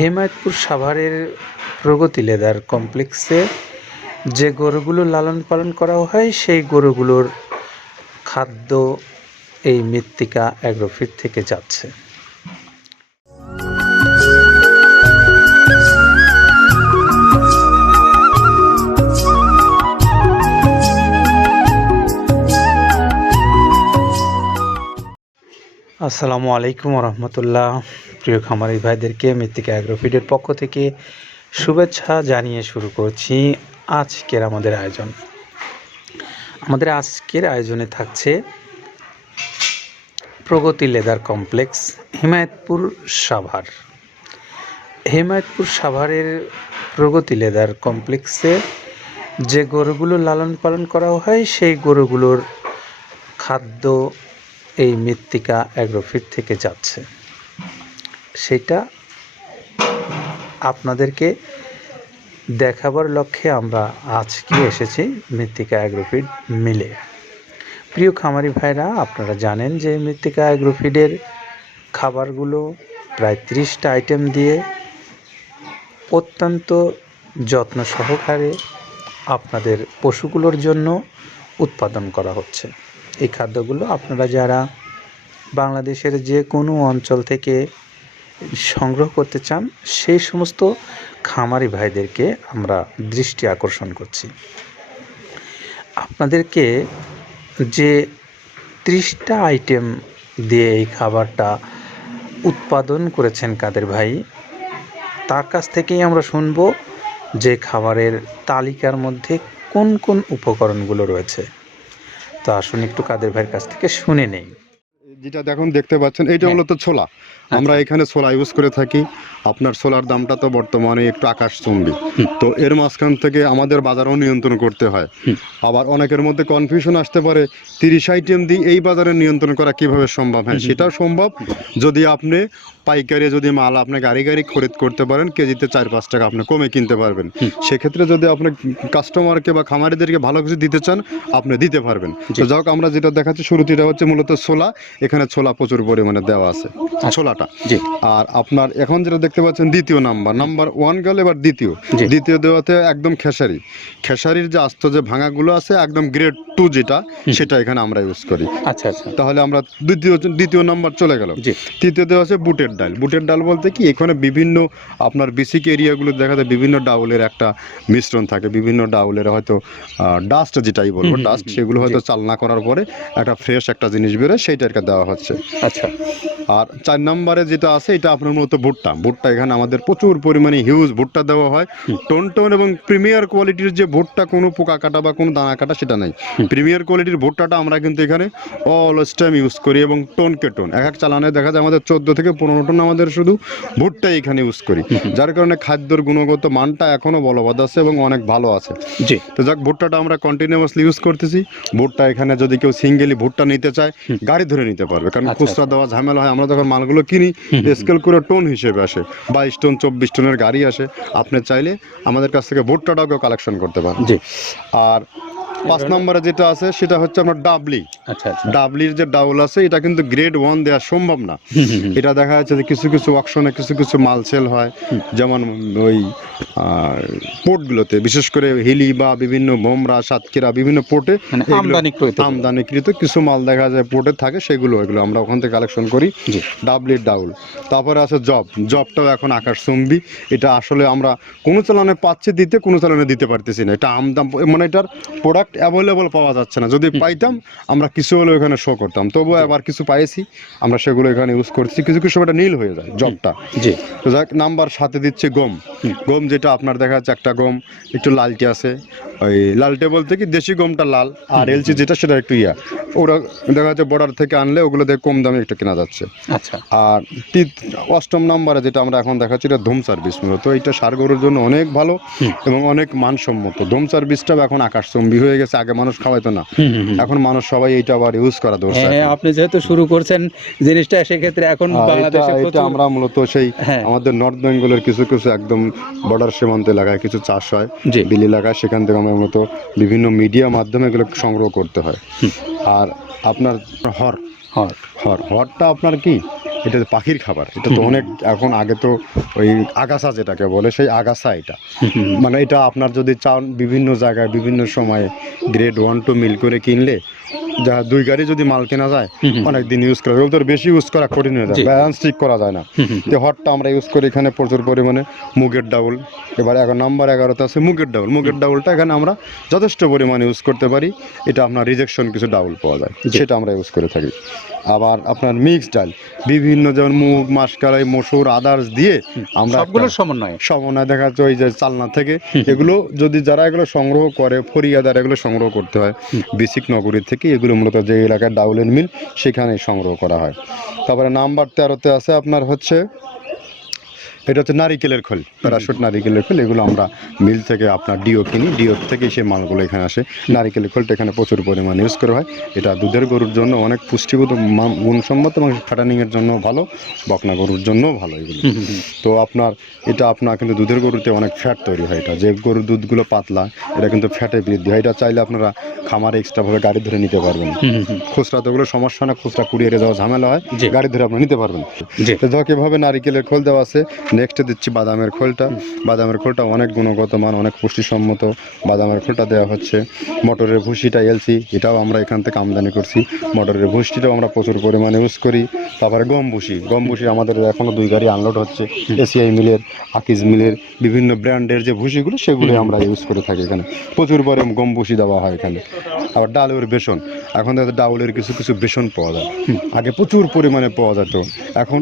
হেমায়েতপুর সাভারের প্রগতি লেদার কমপ্লেক্সে যে গরুগুলো লালন পালন করা হয় সেই গরুগুলোর খাদ্য এই মৃত্তিকা অ্যাগ্রোফিট থেকে যাচ্ছে। আসসালামু আলাইকুম রহমতুল্লাহ। প্রিয় খামারি ভাইদেরকে মৃত্তিকা অ্যাগ্রোফিডের পক্ষ থেকে শুভেচ্ছা জানিয়ে শুরু করছি আজকের আমাদের আয়োজন। আমাদের আজকের আয়োজনে থাকছে প্রগতি লেদার কমপ্লেক্স, হেমায়েতপুর সাভার। হেমায়েতপুর সাভারের প্রগতি লেদার কমপ্লেক্সে যে গরুগুলো লালন পালন করা হয় সেই গরুগুলোর খাদ্য এই মৃত্তিকা অ্যাগ্রোফিট থেকে যাচ্ছে। সেটা আপনাদেরকে দেখাবার লক্ষ্যে আমরা আজকে এসেছি মৃত্তিকা অ্যাগ্রোফিড মিলে। প্রিয় খামারি ভাইরা, আপনারা জানেন যে মৃত্তিকা অ্যাগ্রোফিডের খাবারগুলো প্রায় 30টা আইটেম দিয়ে অত্যন্ত যত্ন সহকারে আপনাদের পশুগুলোর জন্য উৎপাদন করা হচ্ছে। এই খাদ্যগুলো আপনারা যারা বাংলাদেশের যে কোনো অঞ্চল থেকে সংগ্রহ করতে চান সেই সমস্ত খামারি ভাইদেরকে আমরা দৃষ্টি আকর্ষণ করছি। আপনাদেরকে যে 30টা আইটেম দিয়ে এই খাবারটা উৎপাদন করেছেন কাদের ভাই, তার কাছ থেকেই আমরা শুনব যে খাবারের তালিকার মধ্যে কোন কোন উপকরণগুলো রয়েছে। তো আসুন একটু কাদের ভাইয়ের কাছ থেকে শুনে নেই। যেটা দেখতে পাচ্ছেন এইটা মূলত ছোলা। আমরা এখানে ছোলা ইউজ করে থাকি। আপনার ছোলার দামটা তো বর্তমানে একটু আকাশচুম্বী, তো এর মাঝখান থেকে আমাদের বাজারও নিয়ন্ত্রণ করতে হয়। আবার অনেকের মধ্যে কনফিউশন আসতে পারে 30 আইটেম দিয়ে এই বাজারে নিয়ন্ত্রণ করা কিভাবে সম্ভব। হ্যাঁ, সেটাও সম্ভব যদি আপনি পাইকারি যদি মাল আপনি গাড়ি খরিদ করতে পারেন, কেজিতে 4-5 টাকা আপনি কমে কিনতে পারবেন। সেক্ষেত্রে যদি আপনি কাস্টমারকে বা খামারিদেরকে ভালো কিছু দিতে চান আপনি দিতে পারবেন। তো যাই হোক, আমরা যেটা দেখাচ্ছি শুরুতে এটা হচ্ছে মূলত ছোলা। এখানে ছোলা প্রচুর পরিমাণে দেওয়া আছে ছোলাটা। আর আপনার এখন যেটা দেখতে পাচ্ছেন দ্বিতীয় নাম্বার 1 গেল, এবার দ্বিতীয় দেওয়াতে একদম খেসারির যে আস্ত যে ভাঙাগুলো আছে একদম গ্রেড 2 যেটা, সেটা এখানে আমরা ইউজ করি। আচ্ছা আচ্ছা, তাহলে আমরা দ্বিতীয় নাম্বার চলে গেল। তৃতীয় দেওয়া আছে বুটের ডাল বলতে কি, এখানে বিভিন্ন আপনার বেসিক এরিয়াগুলো দেখা যায় বিভিন্ন ডাউলের একটা মিশ্রণ থাকে, বিভিন্ন ডাউলের হয়তো ডাস্ট যেটাই বলবো ডাস্ট, সেগুলো হয়তো চালনা করার পরে একটা ফ্রেশ একটা জিনিস বেরোয়, সেইটাকে দেওয়া হচ্ছে। আচ্ছা। আর 4 নম্বরে যেটা আছে এটা আপনার মূলত ভুট্টা এখানে আমাদের প্রচুর পরিমাণে হিউজ ভুট্টা দেওয়া হয়। টন এবং প্রিমিয়ার কোয়ালিটির যে ভুট্টা, কোনো পোকা কাটা বা কোনো দানা কাটা সেটা নাই। প্রিমিয়ার কোয়ালিটির ভুট্টাটা আমরা কিন্তু এখানে অলওয়েজ টাইম ইউজ করি এবং টোনকে টোন এক চালানে দেখা যায় আমাদের 14 থেকে 15 টন আমাদের শুধু ভুট্টা এখানে ইউজ করি, যার কারণে খাদ্যর গুণগত মানটা এখনো বলবৎ আছে এবং অনেক ভালো আছে। তো যাক, ভুট্টাটা আমরা কন্টিনিউয়াসলি ইউজ করতেছি। ভুট্টা এখানে যদি কেউ সিঙ্গেলি ভুট্টা নিতে চায় গাড়ি ধরে নিতে পারবে, কারণ খুচরা দেওয়া ঝামেলা হয়। আমরা যখন মালগুলো কিনি স্কেল করে টোন হিসেবে আসে, 22 টন 24 টনের গাড়ি আসে। আপনি চাইলে আমাদের কাছ থেকে ভুট্টাটাও কেউ কালেকশন করতে পারেন। আর 5 নম্বরে যেটা আছে সেটা হচ্ছে আপনার ডাবলির যে ডাউল আছে, এটা কিন্তু গ্রেড 1 দেওয়া সম্ভব না। এটা দেখা যাচ্ছে যে কিছু অকশনে কিছু মাল সেল হয়, যেমন ওই পোর্টগুলোতে, বিশেষ করে হিলি বা বিভিন্ন বোমরা সাতক্ষীরা বিভিন্ন পোর্টে আমদানিকৃত কিছু মাল দেখা যায় পোর্টে থাকে, এগুলো আমরা ওখান থেকে কালেকশন করি। ডাবলির ডাউল। তারপরে আছে জবটাও এখন আকাশচুম্বী। এটা আসলে আমরা কোনো চালানে পাচ্ছি দিতে, কোনো চালানে দিতে পারতেছি না। এটা আমদাম, মানে এটার প্রোডাক্ট অ্যাভেলেবল পাওয়া যাচ্ছে না। যদি পাইতাম আমরা কিছু হলেও এখানে শো করতাম, তবুও আবার কিছু পাইছি আমরা, সেগুলো এখানে ইউজ করছি। কিছু সময় নীল হয়ে যায় জবটা। তো যাক, নাম্বার 7 দিচ্ছে গম, যেটা আপনার দেখা যাচ্ছে একটা গম একটু লালটে আছে। ওই লালটে বলতে কি, দেশি গমটা লাল, আর এলচি যেটা সেটা একটু ওরা দেখা যাচ্ছে বর্ডার থেকে আনলে ওগুলো দিয়ে কম দামে একটু কেনা যাচ্ছে। আচ্ছা। আর 8ম নম্বরে যেটা আমরা এখন দেখাচ্ছি এটা ধুম সার্ভিস। মূলত এটা ষাঁড় গরুর জন্য অনেক ভালো এবং অনেক মানসম্মত। ধুম সার্ভিসটা এখন আকাশচুম্বী হয়ে গেছে। আগে মানুষ খাওয়াইতো না, এখন মানুষ সবাই এইটা আবার ইউজ করা দরকার। আপনি যেহেতু শুরু করছেন জিনিসটা, সেক্ষেত্রে এখন বাংলাদেশে আমরা মূলত সেই আমাদের নর্থ বেঙ্গলের কিছু একদম বর্ডার সীমান্ত এলাকায় কিছু চাষ হয়, বিল এলাকায়, সেখান থেকে আমরা মূলত বিভিন্ন মিডিয়া মাধ্যমে এগুলো সংগ্রহ করতে হয়। আর আপনার হরটা আপনার কি এটা তো পাখির খাবার, এটা তো অনেক এখন, আগে তো ওই আগাছা যেটাকে বলে সেই আগাছা এটা, মানে এটা আপনার যদি চান বিভিন্ন জায়গায় বিভিন্ন সময়ে গ্রেড 1-2 মিল করে কিনলে যা 2 গাড়ি যদি মাল কেনা যায় অনেক দিন ইউজ করা যায়, ওদের বেশি ইউজ করা কঠিন হয়ে যায়, জি। ব্যালেন্স ঠিক করা যায় না। তো হটটা আমরা ইউজ করি এখানে প্রচুর পরিমাণে মুগের ডাউল। এবার এখন নাম্বার 11তে আছে মুগের ডাউল। মুগের ডাউলটা এখানে আমরা যথেষ্ট পরিমাণে ইউজ করতে পারি, এটা আপনার রিজেকশন কিছু ডাউল পাওয়া যায়, জি। সেটা আমরা ইউজ করে থাকি। আবার আপনার মিক্স ডাল বিভিন্ন যেমন মুগ, মাসকলাই, মসুর, আদার্স দিয়ে আমরা সবগুলোর সমন্বয়ে সমন্বয় দেখা যাচ্ছে ওই যে চালনা থেকে এগুলো যদি যারা এগুলো সংগ্রহ করে, ফরিয়াদার এগুলো সংগ্রহ করতে হয় বেসিক নগরী থেকে, এগুলো মূলত যে এলাকার ডাউলের মিল সেখানেই সংগ্রহ করা হয়। তারপরে নাম্বার 13তে আছে আপনার হচ্ছে এটা হচ্ছে নারিকেলের খোল, প্যারাশুট নারিকেলের খোল, এগুলো আমরা মিল থেকে আপনার ডিও কিনি, ডিও থেকে সেই মালগুলো এখানে আসে। নারিকেলের খোলটা এখানে প্রচুর পরিমাণে ইউজ করা হয়, এটা দুধের গরুর জন্য অনেক পুষ্টিগত গুণসম্মত এবং ফ্যাটানিংয়ের জন্য ভালো, বকনা গরুর জন্যও ভালো এগুলো। তো আপনার এটা আপনার কিন্তু দুধের গরুতে অনেক ফ্যাট তৈরি হয়, এটা যে গরুর দুধগুলো পাতলা এটা কিন্তু ফ্যাটে বৃদ্ধি হয়, এটা চাইলে আপনারা খামারে এক্সট্রাভাবে গাড়ি ধরে নিতে পারবেন। খুচরা তো ওগুলো সমস্যা না, খুচরা কুরিয়ারে যাওয়া ঝামেলা হয়, জি। গাড়ি ধরে আপনি নিতে পারবেন। জি। তো দেখো এভাবে নারিকেলের খোল দেওয়া আছে। নেক্সটে দিচ্ছি বাদামের খোলটা। বাদামের খোলটা অনেক গুণগত মান, অনেক পুষ্টিসম্মত বাদামের খোলটা দেওয়া হচ্ছে। মটরের ভুসিটা এলসি, এটাও আমরা এখান থেকে আমদানি করছি, মটরের ভুসিটাও আমরা প্রচুর পরিমাণে ইউজ করি। তারপরে গম ভুসি আমাদের এখনও 2 গাড়ি আনলোড হচ্ছে, এসিআই মিলের, আকিজ মিলের বিভিন্ন ব্র্যান্ডের যে ভুসিগুলো সেগুলোই আমরা ইউজ করে থাকি এখানে, প্রচুর পরিমাণে গম ভুসি দেওয়া হয় এখানে। আবার ডালের বেসন, এখন দেখা ডাউলের কিছু কিছু বেসন পাওয়া যায়, আগে প্রচুর পরিমাণে পাওয়া যেত, এখন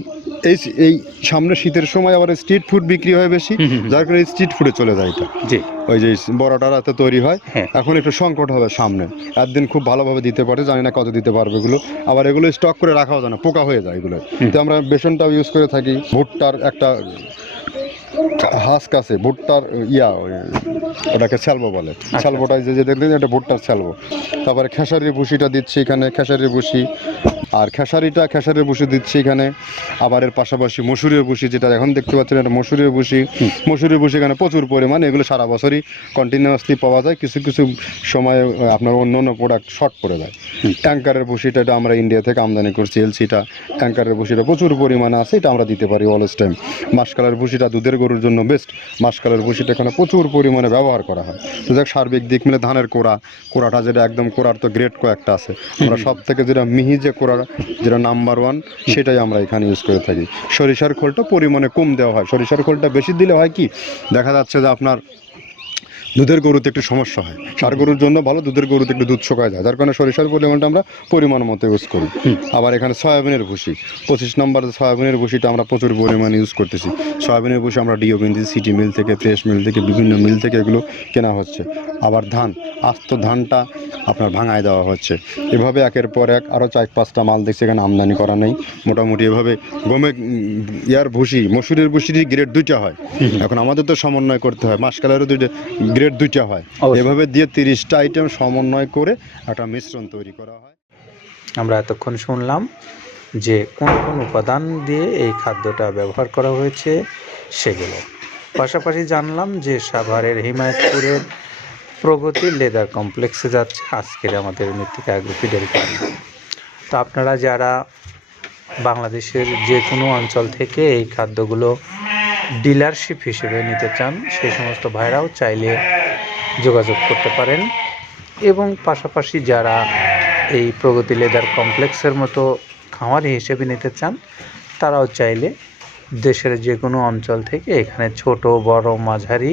এই সামনে শীতের সময় আবার স্ট্রিট ফুড বিক্রি হয় বেশি, যার কারণে স্ট্রিট ফুডে চলে যায় এটা। জি। ওই যে বড়াটা রাতে তৈরি হয়, হ্যাঁ। এখন একটু সংকট হবে সামনে, একদিন খুব ভালোভাবে দিতে পারে, জানি না কত দিতে পারবে এগুলো, আবার এগুলো স্টক করে রাখাও যায় না, পোকা হয়ে যায় এগুলো। তো আমরা বেসনটাও ইউজ করে থাকি। ভুট্টার একটা হাস্ক আছে, ভুট্টার ওটাকে স্যালবো বলে, স্যালবোটাই যে দেখবেন এটা ভুট্টার স্যালবো। তারপরে খেসারির ভুসিটা দিচ্ছি এখানে, খেসারির ভুসি, আর খেসারির ভুসি দিচ্ছি এখানে। আবার এর পাশাপাশি মসুরের ভুসি, যেটা এখন দেখতে পাচ্ছেন এটা মসুরের ভুসি। মসুরের ভুসি এখানে প্রচুর পরিমাণে, এগুলো সারা বছরই কন্টিনিউয়াসলি পাওয়া যায়, কিছু কিছু সময়ে আপনার অন্য অন্য প্রোডাক্ট শর্ট পড়ে যায়। ট্যাঙ্কারের ভুসিটা এটা আমরা ইন্ডিয়া থেকে আমদানি করছি, এলসিটা ট্যাঙ্কারের ভুসিটা প্রচুর পরিমাণে আছে, এটা আমরা দিতে পারি অলওয়েজ টাইম। মাসকালের ভুসিটা দুধের গরুর জন্য বেস্ট, মাসকালের ভুসিটা এখানে প্রচুর পরিমাণে ব্যবহার করা হয়। তো যাক সার্বিক দিক মিলে ধানের কোড়াটা যেটা একদম কোড়ার তো গ্রেড কয়েকটা আছে, আমরা সব থেকে যেটা মিহি যে কোড়া, যেটা নাম্বার 1 সেটাই আমরা এখানে ইউজ করে থাকি। সরিষার খোলটা পরিমাণে কম দেওয়া হয়, সরিষার খোলটা বেশি দিলে হয় কি দেখা যাচ্ছে যে আপনার দুধের গরুতে একটু সমস্যা হয়, ষাঁড় গরুর জন্য ভালো, দুধের গরুতে একটু দুধ শুকায় যায়, যার কারণে সরিষার পরিমাণটা আমরা পরিমাণ মতো ইউজ করি। আবার এখানে সয়াবিনের ভুসি 25 নম্বর সয়াবিনের ভুসিটা আমরা প্রচুর পরিমাণে ইউজ করতেছি। সয়াবিনের ভুসি আমরা ডিও কিনছি সিটি মিল থেকে, ফ্রেশ মিল থেকে, বিভিন্ন মিল থেকে এগুলো কেনা হচ্ছে। আবার ধান, আস্ত ধানটা আপনার ভাঙায় দেওয়া হচ্ছে। এভাবে একের পর এক আরও 4-5টা মাল দেখছি এখানে আমদানি করা নেই। মোটামুটি এভাবে ভুসি, মসুরের ভুসির গ্রেড 2টা হয়, এখন আমাদের তো সমন্বয় করতে হয়, মাসকালেরও গ্রেড 2টা হয়, এভাবে দিয়ে 30টা আইটেম সমন্বয় করে একটা মিশ্রণ তৈরি করা হয়। আমরা এতক্ষণ শুনলাম যে কোন কোন উপাদান দিয়ে এই খাদ্যটা ব্যবহার করা হয়েছে সেগুলো, পাশাপাশি জানলাম যে সাভারের হিমায়তপুরের প্রগতি লেদার কমপ্লেক্সে যাচ্ছে আজকের আমাদের মৃত্তিকা অ্যাগ্রোফিডের গাড়ি। তো আপনারা যারা বাংলাদেশের যে কোনো অঞ্চল থেকে এই খাদ্যগুলো ডিলারশিপ হিসেবে নিতে চান সেই সমস্ত ভাইরাও চাইলে যোগাযোগ করতে পারেন, এবং পাশাপাশি যারা এই প্রগতি লেদার কমপ্লেক্সের মতো খামারি হিসেবে নিতে চান তারাও চাইলে দেশের যে কোনো অঞ্চল থেকে এখানে ছোট বড় মাঝারি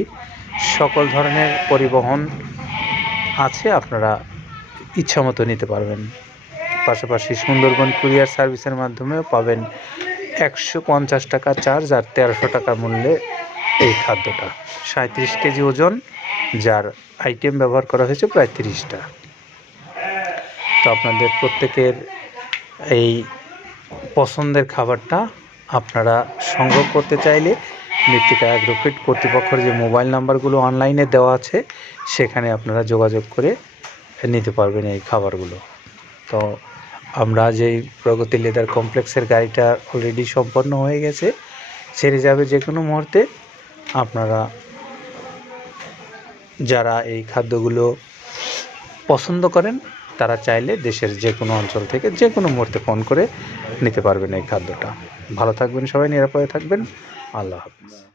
সকল ধরনের পরিবহন আছে, আপনারা ইচ্ছামতো নিতে পারবেন। পাশাপাশি সুন্দরবন কুরিয়ার সার্ভিসের মাধ্যমেও পাবেন 150 টাকা চার্জ আর 1300 টাকা মূল্যে এই খাদ্যটা, 37 কেজি ওজন, যার আইটেম ব্যবহার করা হয়েছে প্রায় 30টা। তো আপনাদের প্রত্যেকের এই পছন্দের খাবারটা আপনারা সংগ্রহ করতে চাইলে মৃত্তিকা অ্যাগ্রোফিড কর্তৃপক্ষের যে মোবাইল নাম্বারগুলো অনলাইনে দেওয়া আছে সেখানে আপনারা যোগাযোগ করে নিতে পারবেন এই খাবারগুলো। তো আমরা যেই প্রগতি লেদার কমপ্লেক্সের গাড়িটা অলরেডি সম্পন্ন হয়ে গেছে, ছেড়ে যাবে যে কোনো মুহূর্তে। আপনারা যারা এই খাদ্যগুলো পছন্দ করেন তারা চাইলে দেশের যে কোনো অঞ্চল থেকে যে কোনো মুহূর্তে ফোন করে নিতে পারবেন এই খাদ্যটা। ভালো থাকবেন সবাই, নিরাপদে থাকবেন। আল্লাহ হাফেজ।